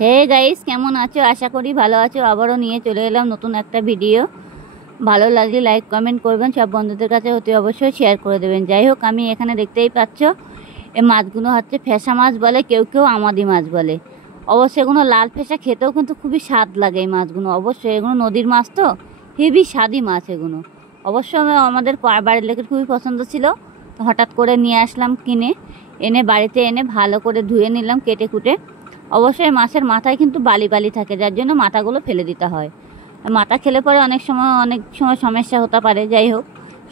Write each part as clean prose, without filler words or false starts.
Hey guys, কেমন আছো? আশা করি ভালো আছো। আবারও নিয়ে চলে এলাম নতুন একটা ভিডিও। ভালো লাগলে লাইক কমেন্ট করবেন, সব বন্ধুদের কাছে অতি অবশ্যই শেয়ার করে দেবেন। যাই হোক, আমি এখানে দেখতেই পাচ্ছ এই মাছগুলো হচ্ছে ফেসা মাছ বলে, কেউ কেউ আমাদি মাছ বলে। অবশ্যই এগুলো লাল ফেসা, খেতেও কিন্তু খুবই স্বাদ লাগে এই মাছগুলো। অবশ্যই এগুলো নদীর মাছ তো, হেভি স্বাদই মাছ এগুলো। অবশ্যই আমাদের বাড়ির লোকের খুবই পছন্দ ছিল, তো হঠাৎ করে নিয়ে আসলাম কিনে। এনে বাড়িতে এনে ভালো করে ধুয়ে নিলাম কেটে কুটে। অবশ্যই মাছের মাথায় কিন্তু বালি বালি থাকে, যার জন্য মাথাগুলো ফেলে দিতে হয়। মাথা খেলে পরে অনেক সময় সমস্যা হতে পারে। যাই হোক,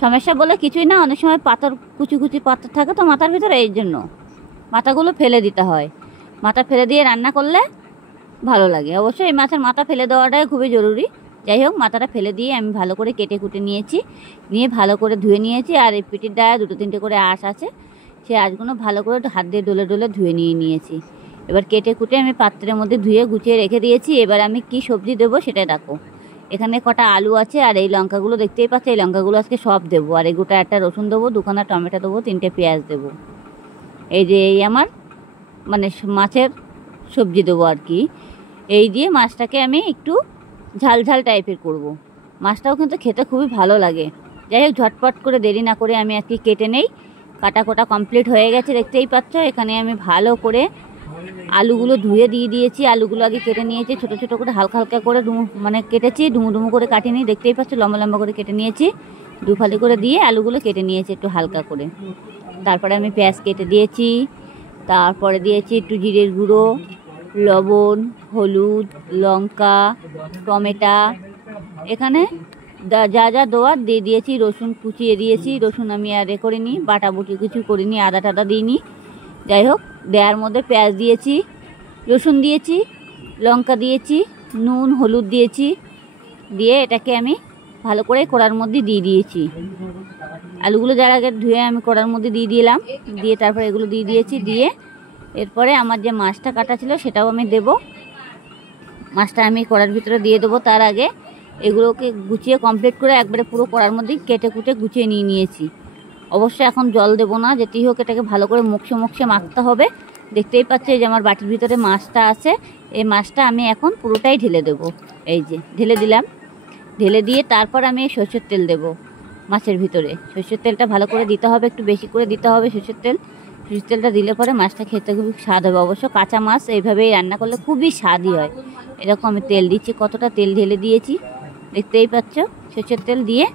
সমস্যা বলে কিছুই না, অনেক সময় পাথর কুচি কুচি পাথর থাকে তো মাথার ভিতরে, এই জন্য মাথাগুলো ফেলে দিতে হয়। মাথা ফেলে দিয়ে রান্না করলে ভালো লাগে। অবশ্যই এই মাছের মাথা ফেলে দেওয়াটাই খুবই জরুরি। যাই হোক, মাথাটা ফেলে দিয়ে আমি ভালো করে কেটে কুটে নিয়েছি, নিয়ে ভালো করে ধুয়ে নিয়েছি। আর এই পিঠির ডায়ে দুটো তিনটে করে আঁশ আছে, সেই আঁশগুলো ভালো করে হাত দিয়ে ডলে ডলে ধুয়ে নিয়েছি। এবার কেটে কুটে আমি পাত্রের মধ্যে ধুয়ে গুছিয়ে রেখে দিয়েছি। এবার আমি কি সবজি দেবো সেটা দেখো। এখানে কটা আলু আছে, আর এই লঙ্কাগুলো দেখতেই পাচ্ছ, এই লঙ্কাগুলো আজকে সব দেবো। আর এই গোটা একটা রসুন দেবো, দুখানা টমেটো দেবো, 3টে পেঁয়াজ দেবো। এই যে এই আমার মানে মাছের সবজি দেবো আর কি। এই দিয়ে মাছটাকে আমি একটু ঝাল ঝাল টাইপের করব। মাছটাও কিন্তু খেতে খুবই ভালো লাগে। যাই হোক, ঝটপট করে দেরি না করে আমি আর কি কেটে নেই। কাটা কোটা কমপ্লিট হয়ে গেছে, দেখতেই পাচ্ছ। এখানে আমি ভালো করে আলুগুলো ধুয়ে দিয়ে দিয়েছি। আলুগুলো আগে কেটে নিয়েছি, ছোটো ছোটো করে হালকা হালকা করে কেটেছি, ডুমু ডুমু করে কাটিয়ে নিই। দেখতেই পাচ্ছ, লম্বা লম্বা করে কেটে নিয়েছি। দু ফালি করে দিয়ে আলুগুলো কেটে নিয়েছি একটু হালকা করে। তারপরে আমি পেঁয়াজ কেটে দিয়েছি, তারপরে দিয়েছি একটু জিরের গুঁড়ো, লবণ, হলুদ, লঙ্কা, টমেটো। এখানে যা যা দেওয়ার দিয়ে দিয়েছি। রসুন কুচিয়ে দিয়েছি, রসুন আমি আর করিনি, বাটা বুটি কিছু করিনি, আদা টাদা দিইনি। যাই হোক, দেওয়ার মধ্যে পেঁয়াজ দিয়েছি, রসুন দিয়েছি, লঙ্কা দিয়েছি, নুন হলুদ দিয়েছি। দিয়ে এটাকে আমি ভালো করে কড়ার মধ্যে দিয়ে দিয়েছি। আলুগুলো যার আগে ধুয়ে আমি কড়ার মধ্যে দিয়ে দিলাম, দিয়ে তারপরে এগুলো দিয়ে দিয়েছি। দিয়ে এরপরে আমার যে মাছটা কাটা ছিল সেটাও আমি দেব। মাছটা আমি কড়ার ভিতরে দিয়ে দেবো। তার আগে এগুলোকে গুছিয়ে কমপ্লিট করে একবারে পুরো কড়ার মধ্যে কেটে কুটে গুছিয়ে নিয়েছি। অবশ্যই এখন জল দেবো না, যেতেই হোক এটাকে ভালো করে মুখে মাখতে হবে। দেখতেই পাচ্ছ এই যে আমার বাটির ভিতরে মাছটা আছে, এই মাছটা আমি এখন পুরোটাই ঢেলে দেবো। এই যে ঢেলে দিলাম। ঢেলে দিয়ে তারপর আমি সরষের তেল দেবো মাছের ভিতরে। সরষের তেলটা ভালো করে দিতে হবে, একটু বেশি করে দিতে হবে সরষের তেলটা দিলে পরে মাছটা খেতে খুবই স্বাদ হবে। অবশ্য কাঁচা মাছ এইভাবেই রান্না করলে খুবই স্বাদই হয়। এরকম আমি তেল দিচ্ছি, কতটা তেল ঢেলে দিয়েছি দেখতেই পাচ্ছ, সরষের তেল দিয়ে।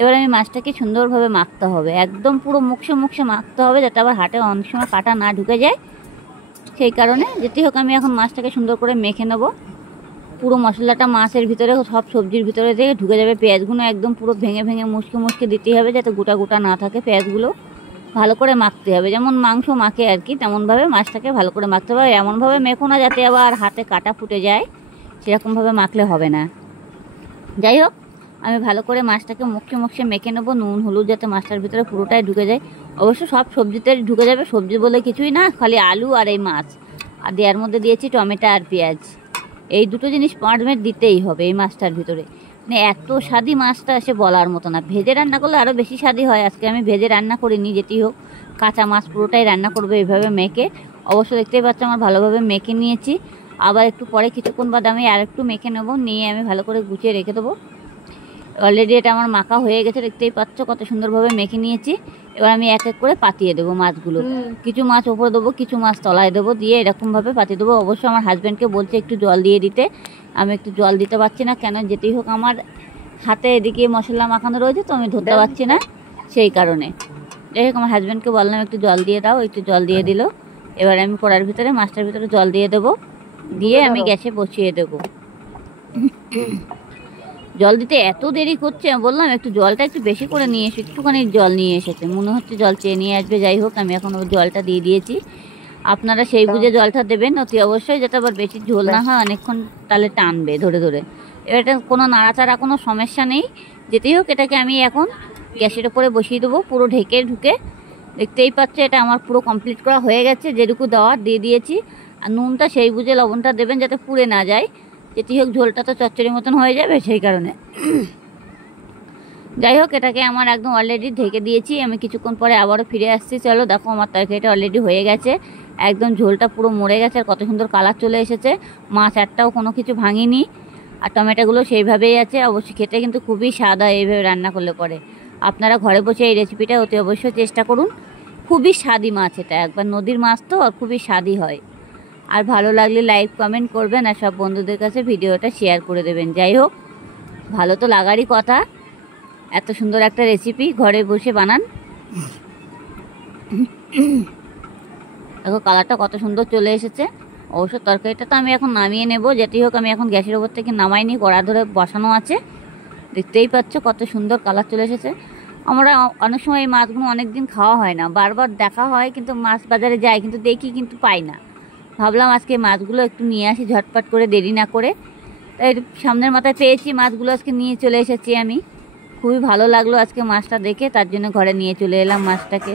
এবার আমি মাছটাকে সুন্দরভাবে মাখতে হবে, একদম পুরো মুখে মাখতে হবে, যাতে আবার হাটে অনেক সময় কাটা না ঢুকে যায়। সেই কারণে যেতে হোক আমি এখন মাছটাকে সুন্দর করে মেখে নেব। পুরো মশলাটা মাছের ভিতরে, সব সবজির ভিতরে থেকে ঢুকে যাবে। পেঁয়াজগুলো একদম পুরো ভেঙে ভেঙে মুচকে দিতে হবে, যাতে গোটা গোটা না থাকে। পেঁয়াজগুলো ভালো করে মাখতে হবে, যেমন মাংস মাখে আর কি, তেমনভাবে মাছটাকে ভালো করে মাখতে হবে। এমনভাবে মেখো না যাতে আবার হাতে কাটা ফুটে যায়, সেরকমভাবে মাখলে হবে না। যাই হোক, আমি ভালো করে মাছটাকে মুখে মেখে নেবো। নুন হলুদ যাতে মাছটার ভিতরে পুরোটাই ঢুকে যায়। অবশ্য সব সবজিতে ঢুকে যাবে, সবজি বলে কিছুই না, খালি আলু আর এই মাছ। আর দেওয়ার মধ্যে দিয়েছি টমেটো আর পেঁয়াজ। এই দুটো জিনিস পারমেট দিতেই হবে এই মাছটার ভিতরে। মানে এত স্বাদি মাছটা সে বলার মতো না। ভেজে রান্না করলে আরও বেশি স্বাদি হয়। আজকে আমি ভেজে রান্না করিনি, যেটি হোক কাঁচা মাছ পুরোটাই রান্না করবো এইভাবে মেখে। অবশ্য দেখতেই পাচ্ছ আমার ভালোভাবে মেখে নিয়েছি। আবার একটু পরে কিছুক্ষণ বাদ আমি আর একটু মেখে নেবো, নিয়ে আমি ভালো করে গুছিয়ে রেখে দেবো। অলরেডি এটা আমার মাখা হয়ে গেছে, দেখতেই পাচ্ছ কত সুন্দরভাবে মেখে নিয়েছি। এবার আমি এক এক করে পাতিয়ে দেবো মাছগুলো। কিছু মাছ ওপরে দেবো, কিছু মাছ তলায় দেবো, দিয়ে এরকমভাবে পাতিয়ে দেবো। অবশ্য আমার হাজব্যান্ডকে বলছে একটু জল দিয়ে দিতে, আমি একটু জল দিতে পারছি না, কেন যেতেই হোক আমার হাতে এদিকে মশলা মাখানো রয়েছে, তো আমি ধরতে পারছি না, সেই কারণে। যাই হোক, আমার হাজব্যান্ডকে বললাম একটু জল দিয়ে দাও, একটু জল দিয়ে দিল। এবার আমি কড়ার ভিতরে মাছটার ভিতরে জল দিয়ে দেবো, দিয়ে আমি গ্যাসে বসিয়ে দেবো। জল দিতে এত দেরি করছে, বললাম একটু জলটা একটু বেশি করে নিয়ে এসে, একটুখানি জল নিয়ে এসেছে, মনে হচ্ছে জল চেয়ে নিয়ে আসবে। যাই হোক, আমি এখন জলটা দিয়ে দিয়েছি। আপনারা সেই বুঝে জলটা দেবেন অতি অবশ্যই, যাতে আবার বেশি ঝোল না হয়, অনেকক্ষণ তাহলে টানবে ধরে ধরে। এটা কোনো নাড়াচাড়া কোনো সমস্যা নেই। যেতেই হোক, এটাকে আমি এখন গ্যাসের ওপরে বসিয়ে দেবো পুরো ঢেকে ঢুকে। দেখতেই পাচ্ছ এটা আমার পুরো কমপ্লিট করা হয়ে গেছে, যেটুকু দেওয়ার দিয়ে দিয়েছি। আর নুনটা সেই বুঝে লবণটা দেবেন, যাতে পুড়ে না যায়। যেটি হোক ঝোলটা তো চচ্চড়ির মতন হয়ে যাবে, সেই কারণে। যাই হোক, এটাকে আমার একদম অলরেডি ঢেকে দিয়েছি। আমি কিছুক্ষণ পরে আবারও ফিরে আসছি। চলো দেখো, আমার তরকারিটা অলরেডি হয়ে গেছে, একদম ঝোলটা পুরো মরে গেছে আর কত সুন্দর কালার চলে এসেছে। মাছ একটাও কোনো কিছু ভাঙিনি, আর টমেটোগুলো সেইভাবেই আছে। অবশ্যই খেতে কিন্তু খুবই স্বাদ হয় এইভাবে রান্না করলে পরে। আপনারা ঘরে বসে এই রেসিপিটা অতি অবশ্যই চেষ্টা করুন। খুবই স্বাদি মাছ, এটা একবার নদীর মাছ তো, আর খুবই স্বাদি হয়। আর ভালো লাগলে লাইক কমেন্ট করবেন, আর সব বন্ধুদের কাছে ভিডিওটা শেয়ার করে দেবেন। যাই হোক, ভালো তো লাগারই কথা, এত সুন্দর একটা রেসিপি ঘরে বসে বানান। দেখো কালারটা কত সুন্দর চলে এসেছে। অবশ্য তরকারিটা তো আমি এখন নামিয়ে নেব। যেটি হোক, আমি এখন গ্যাসের ওপর থেকে নামাইনি, কড়া ধরে বসানো আছে। দেখতেই পাচ্ছ কত সুন্দর কালার চলে এসেছে। আমরা অনেক সময় এই মাছগুলো অনেক দিন খাওয়া হয় না, বারবার দেখা হয় কিন্তু মাছ বাজারে যাই কিন্তু দেখি কিন্তু পাই না। ভাবলাম আজকে মাছগুলো একটু নিয়ে আসি ঝটপট করে, দেরি না করে। তাই সামনের মাথায় পেয়েছি মাছগুলো, আজকে নিয়ে চলে এসেছি আমি। খুবই ভালো লাগলো আজকে মাছটা দেখে, তার জন্য ঘরে নিয়ে চলে এলাম মাছটাকে।